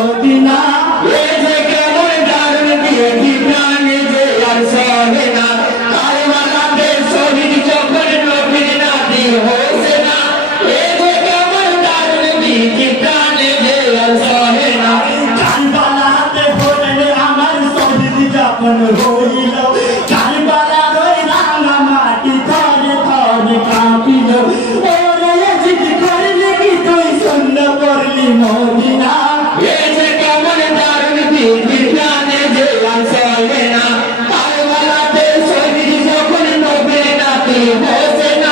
Medina এ যে কেমন দারুণ বিধি প্রাণে যে আর সহে না কারবালাতে শহীদ যখন নবীর নাতি হোসেন এ যে কেমন দারুণ বিধি প্রাণে যে আর সহে না কারবালাতে হলেন আমার শহীদ যখন হইল কারবালার ওই রাঙা মাটি থরে থরে কাঁপিল ওরে জিদ করলে কি তুই শূন্য করলি মদিনা এ যে কেমন দারুণ বিধি প্রাণে যে আর সহে না কারবালাতে শহীদ যখন নবীর নাতি হোসেন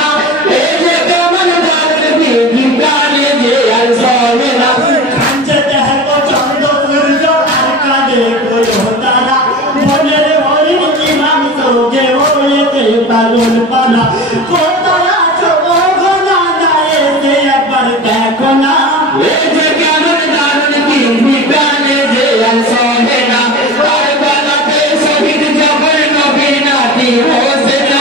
এ যে কেমন দারুণ বিধি প্রাণে যে আর সহে না কাঞ্চে দেহ চন্দ্র সূর্য আর কাঁদে কোলো তারা মনের হরিণ ইমাম সোগে হয়েছে পাগল পালা কোথায় আছো গো নানা এসে একবার দেখো না এ যে কেমন দারুণ বিধি প্রাণে যে আর সহে না কারবালাতে শহীদ যখন নবীর নাতি হোসেন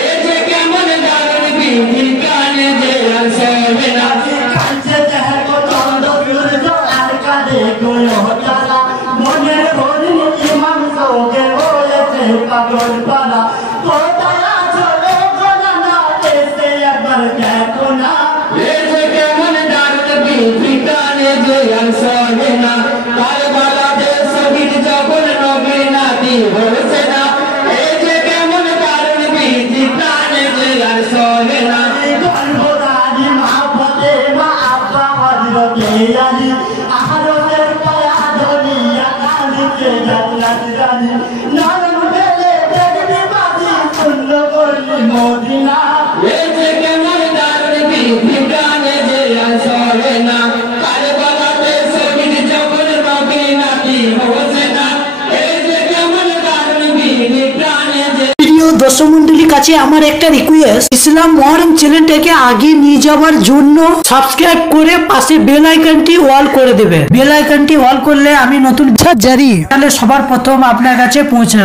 এ যে কেমন দারুণ বিধি প্রাণে যে আর সহে না কাঞ্চে দেহ চন্দ্র সূর্য আর কাঁদে কোলো তারা মনের হরিণ ইমাম সোগে হয়েছে পাগল পালা কোথায় আছো গো নানা এসে একবার দেখো না এ যে কেমন দারুণ বিধি প্রাণে যে আর সহে না কারবালাতে শহীদ যখন নবীর নাতি হোসেন এ যে কেমন দারুণ বিধি প্রাণে যে আর সহে না গর্ভধারী মা ফাতেমা আব্বা হযরতে আলী আহরতের পায়া ধরিয়া কাঁদিতে জান্নাত রানী নরম বেলে দেখবি বাজি শূন্য করলি মদিনা এ যে কেমন দারুণ বিধি প্রাণে যে আর সহে না কারবালাতে শহীদ যখন নবীর নাতি হোসেন এ যে কেমন দারুণ বিধি প্রাণে যে প্রিয় দর্শক মন্ডলীর কাছে আমার একটা রিকোয়েস্ট, ইসলাম মহরম চ্যানেলটাকে আগে নিয়ে যাওয়ার জন্য সাবস্ক্রাইব করে পাশে বেল আইকনটি অল করে দেবে। বেল আইকনটি অল করলে আমি নতুন জারি তাহলে সবার প্রথম আপনার কাছে পৌঁছাবে।